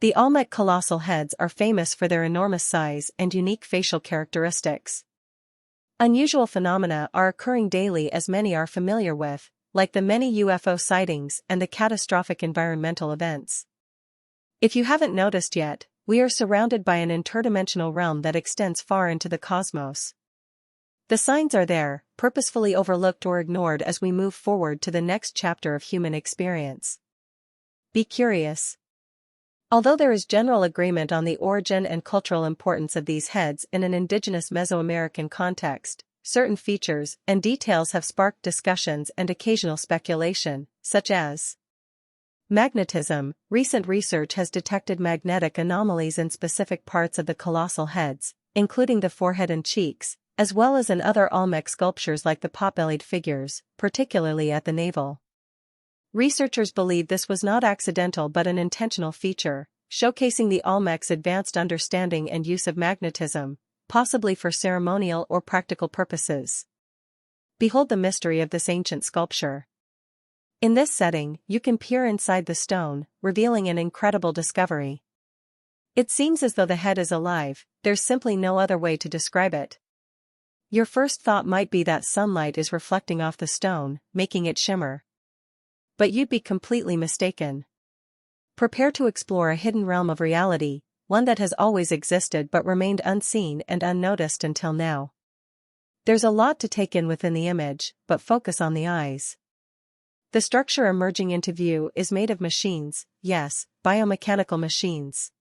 The Olmec colossal heads are famous for their enormous size and unique facial characteristics. Unusual phenomena are occurring daily, as many are familiar with, like the many UFO sightings and the catastrophic environmental events. If you haven't noticed yet, we are surrounded by an interdimensional realm that extends far into the cosmos. The signs are there, purposefully overlooked or ignored as we move forward to the next chapter of human experience. Be curious. Although there is general agreement on the origin and cultural importance of these heads in an indigenous Mesoamerican context, certain features and details have sparked discussions and occasional speculation, such as magnetism. Recent research has detected magnetic anomalies in specific parts of the colossal heads, including the forehead and cheeks, as well as in other Olmec sculptures like the pot-bellied figures, particularly at the navel. Researchers believe this was not accidental but an intentional feature, showcasing the Olmec's advanced understanding and use of magnetism, possibly for ceremonial or practical purposes. Behold the mystery of this ancient sculpture. In this setting, you can peer inside the stone, revealing an incredible discovery. It seems as though the head is alive, there's simply no other way to describe it. Your first thought might be that sunlight is reflecting off the stone, making it shimmer. But you'd be completely mistaken. Prepare to explore a hidden realm of reality, one that has always existed but remained unseen and unnoticed until now. There's a lot to take in within the image, but focus on the eyes. The structure emerging into view is made of machines, yes, biomechanical machines.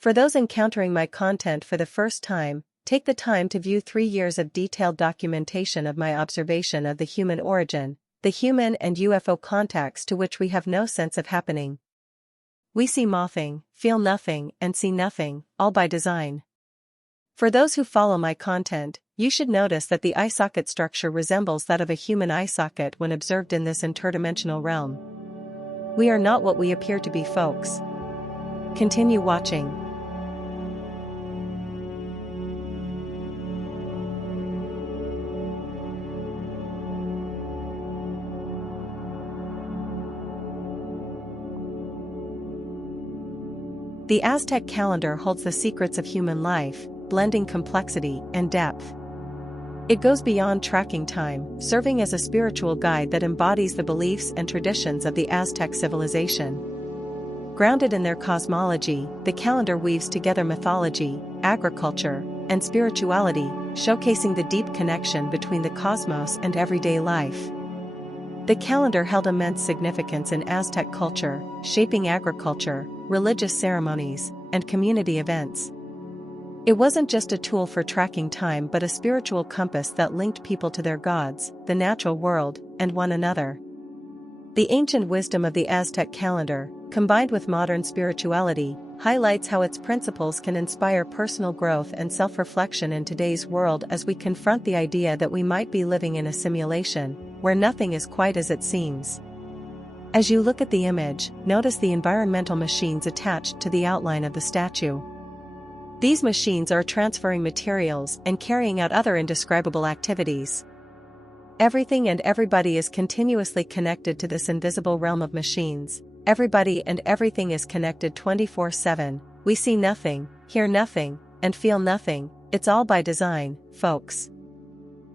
For those encountering my content for the first time, take the time to view 3 years of detailed documentation of my observation of the human origin, the human and UFO contacts to which we have no sense of happening. We see nothing, feel nothing, and see nothing, all by design. For those who follow my content, you should notice that the eye socket structure resembles that of a human eye socket when observed in this interdimensional realm. We are not what we appear to be, folks. Continue watching. The Aztec calendar holds the secrets of human life, blending complexity and depth. It goes beyond tracking time, serving as a spiritual guide that embodies the beliefs and traditions of the Aztec civilization. Grounded in their cosmology, the calendar weaves together mythology, agriculture, and spirituality, showcasing the deep connection between the cosmos and everyday life. The calendar held immense significance in Aztec culture, shaping agriculture, religious ceremonies, and community events. It wasn't just a tool for tracking time but a spiritual compass that linked people to their gods, the natural world, and one another. The ancient wisdom of the Aztec calendar, combined with modern spirituality, highlights how its principles can inspire personal growth and self-reflection in today's world as we confront the idea that we might be living in a simulation, where nothing is quite as it seems. As you look at the image, notice the environmental machines attached to the outline of the statue. These machines are transferring materials and carrying out other indescribable activities. Everything and everybody is continuously connected to this invisible realm of machines. Everybody and everything is connected 24/7. We see nothing, hear nothing, and feel nothing. It's all by design, folks.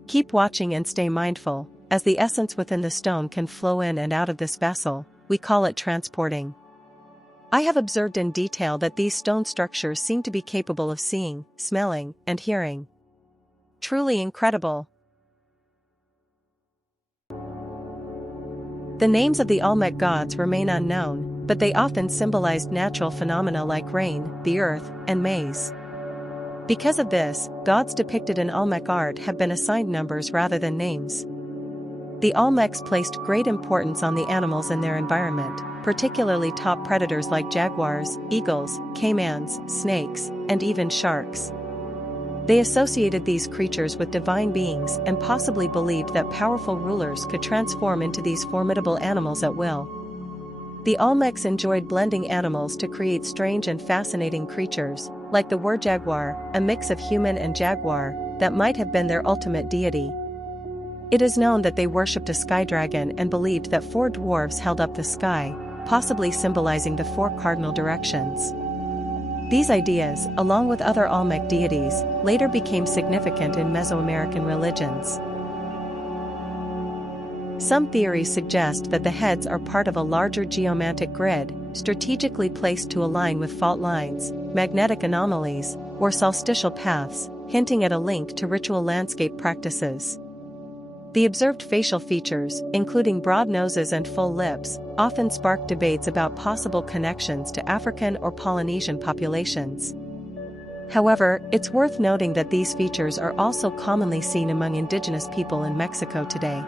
Keep watching and stay mindful, as the essence within the stone can flow in and out of this vessel. We call it transporting. I have observed in detail that these stone structures seem to be capable of seeing, smelling, and hearing. Truly incredible. The names of the Olmec gods remain unknown, but they often symbolized natural phenomena like rain, the earth, and maize. Because of this, gods depicted in Olmec art have been assigned numbers rather than names. The Olmecs placed great importance on the animals in their environment, particularly top predators like jaguars, eagles, caimans, snakes, and even sharks. They associated these creatures with divine beings and possibly believed that powerful rulers could transform into these formidable animals at will. The Olmecs enjoyed blending animals to create strange and fascinating creatures, like the wer-jaguar, a mix of human and jaguar, that might have been their ultimate deity. It is known that they worshipped a sky dragon and believed that 4 dwarves held up the sky, possibly symbolizing the four cardinal directions. These ideas, along with other Olmec deities, later became significant in Mesoamerican religions. Some theories suggest that the heads are part of a larger geomantic grid, strategically placed to align with fault lines, magnetic anomalies, or solstitial paths, hinting at a link to ritual landscape practices. The observed facial features, including broad noses and full lips, often spark debates about possible connections to African or Polynesian populations. However, it's worth noting that these features are also commonly seen among indigenous people in Mexico today.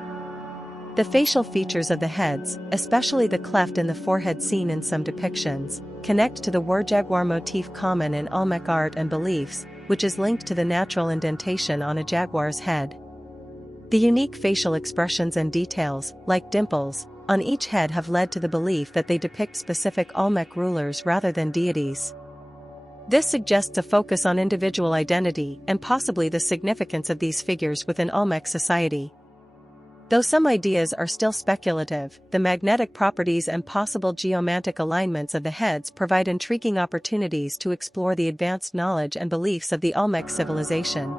The facial features of the heads, especially the cleft in the forehead seen in some depictions, connect to the war-jaguar motif common in Olmec art and beliefs, which is linked to the natural indentation on a jaguar's head. The unique facial expressions and details, like dimples, on each head have led to the belief that they depict specific Olmec rulers rather than deities. This suggests a focus on individual identity and possibly the significance of these figures within Olmec society. Though some ideas are still speculative, the magnetic properties and possible geomantic alignments of the heads provide intriguing opportunities to explore the advanced knowledge and beliefs of the Olmec civilization.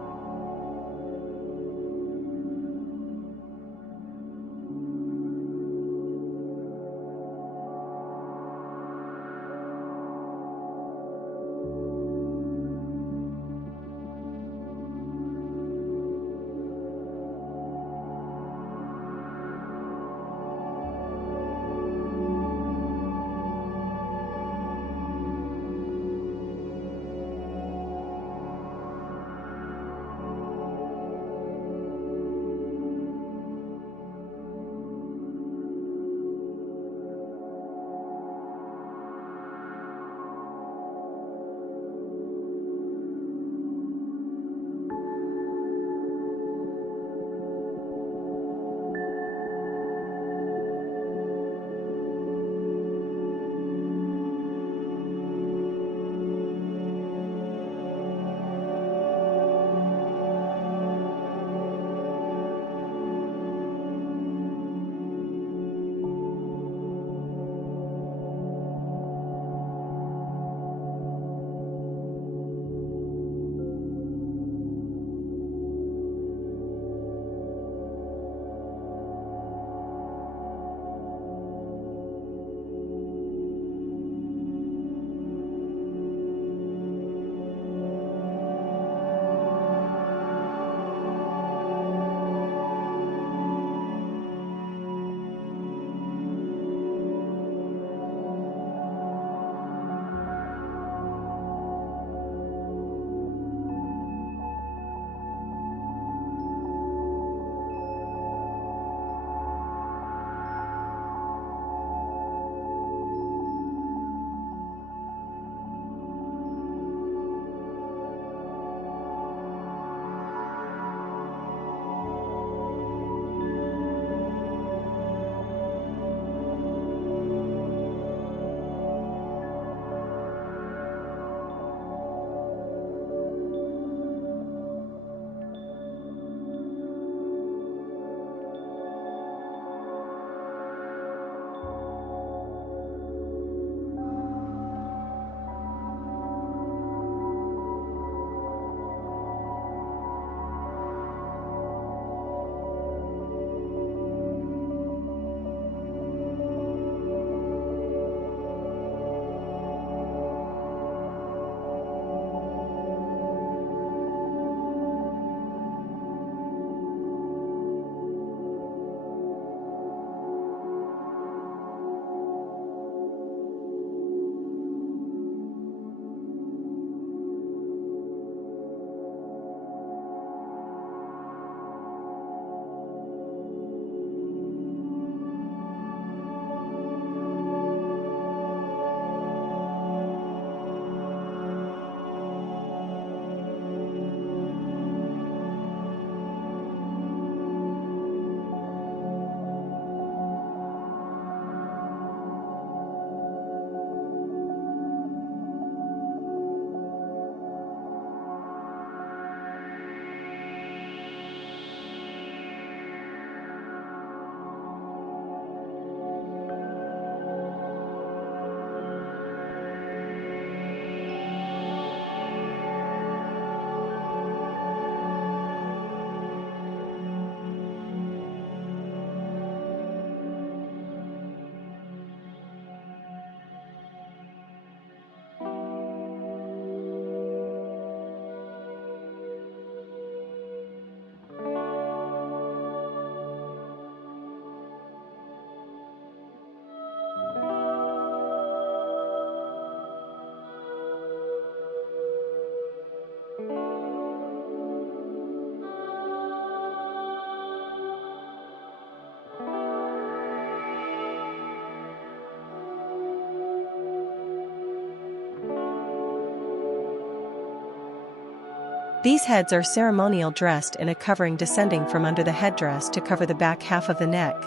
These heads are ceremonial, dressed in a covering descending from under the headdress to cover the back half of the neck.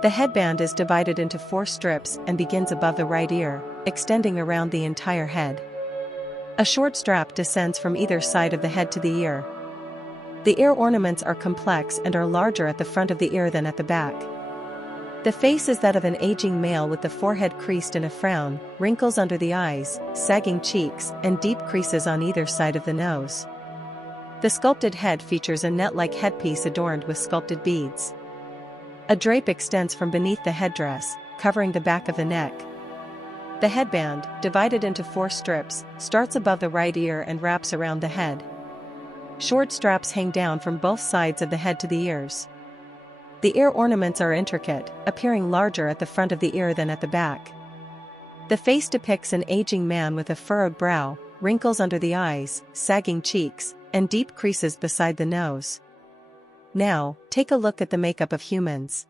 The headband is divided into 4 strips and begins above the right ear, extending around the entire head. A short strap descends from either side of the head to the ear. The ear ornaments are complex and are larger at the front of the ear than at the back. The face is that of an aging male with the forehead creased in a frown, wrinkles under the eyes, sagging cheeks, and deep creases on either side of the nose. The sculpted head features a net-like headpiece adorned with sculpted beads. A drape extends from beneath the headdress, covering the back of the neck. The headband, divided into 4 strips, starts above the right ear and wraps around the head. Short straps hang down from both sides of the head to the ears. The ear ornaments are intricate, appearing larger at the front of the ear than at the back. The face depicts an aging man with a furrowed brow, wrinkles under the eyes, sagging cheeks, and deep creases beside the nose. Now, take a look at the makeup of humans.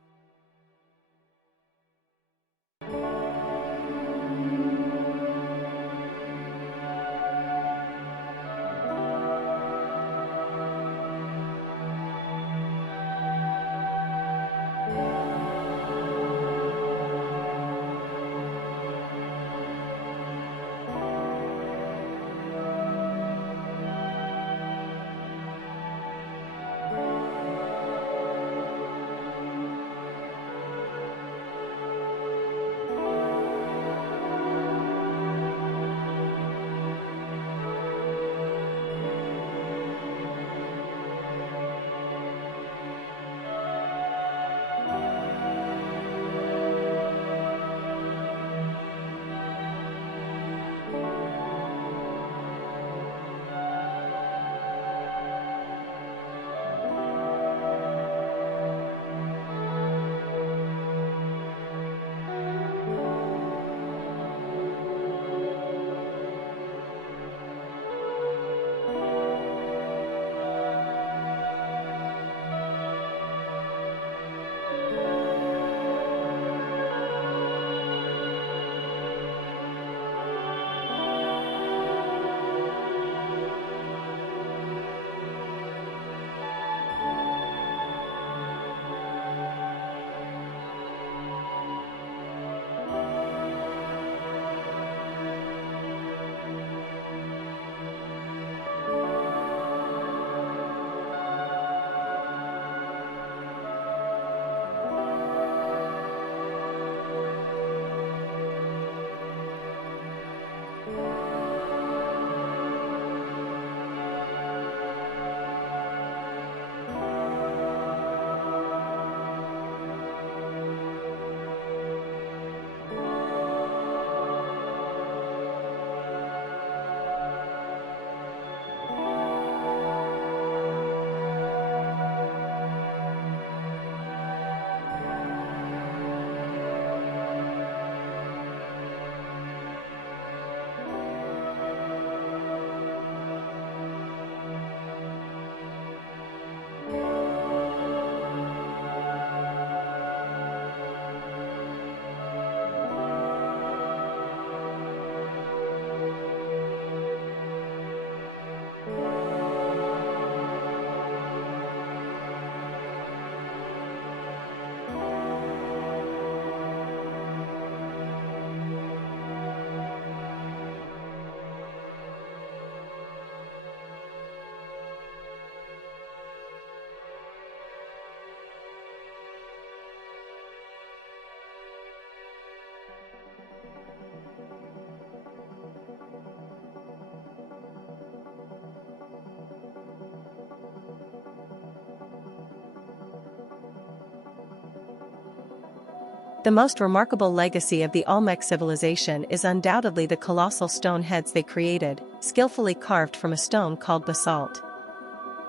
The most remarkable legacy of the Olmec civilization is undoubtedly the colossal stone heads they created, skillfully carved from a stone called basalt.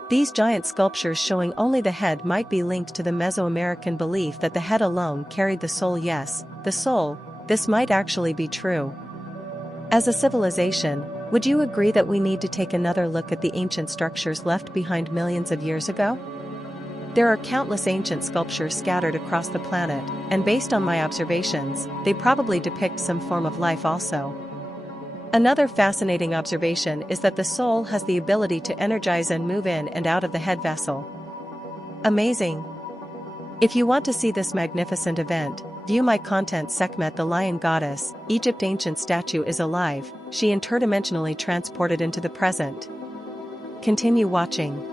These giant sculptures showing only the head might be linked to the Mesoamerican belief that the head alone carried the soul. Yes, the soul. This might actually be true. As a civilization, would you agree that we need to take another look at the ancient structures left behind millions of years ago? There are countless ancient sculptures scattered across the planet, and based on my observations, they probably depict some form of life also. Another fascinating observation is that the soul has the ability to energize and move in and out of the head vessel. Amazing! If you want to see this magnificent event, view my content. Sekhmet, the lion goddess, Egypt ancient statue is alive, she interdimensionally transported into the present. Continue watching.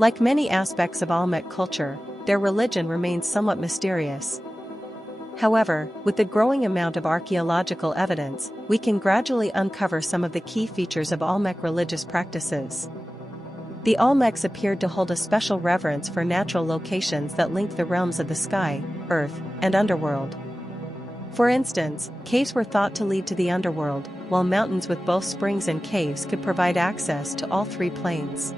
Like many aspects of Olmec culture, their religion remains somewhat mysterious. However, with the growing amount of archaeological evidence, we can gradually uncover some of the key features of Olmec religious practices. The Olmecs appeared to hold a special reverence for natural locations that link the realms of the sky, earth, and underworld. For instance, caves were thought to lead to the underworld, while mountains with both springs and caves could provide access to all three planes.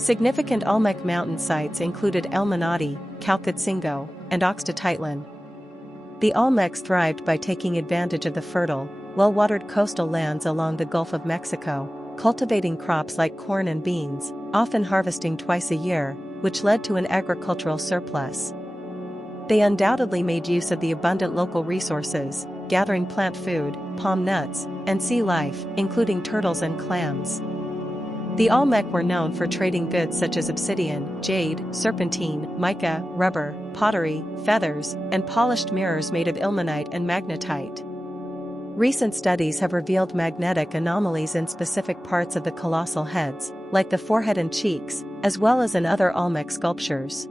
Significant Olmec mountain sites included El Manati, Calcatsingo, and Oxtititlan. The Olmecs thrived by taking advantage of the fertile, well-watered coastal lands along the Gulf of Mexico, cultivating crops like corn and beans, often harvesting twice a year, which led to an agricultural surplus. They undoubtedly made use of the abundant local resources, gathering plant food, palm nuts, and sea life, including turtles and clams. The Olmec were known for trading goods such as obsidian, jade, serpentine, mica, rubber, pottery, feathers, and polished mirrors made of ilmenite and magnetite. Recent studies have revealed magnetic anomalies in specific parts of the colossal heads, like the forehead and cheeks, as well as in other Olmec sculptures.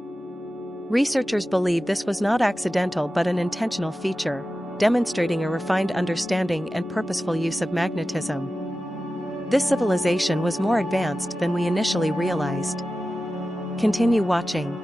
Researchers believe this was not accidental but an intentional feature, demonstrating a refined understanding and purposeful use of magnetism. This civilization was more advanced than we initially realized. Continue watching.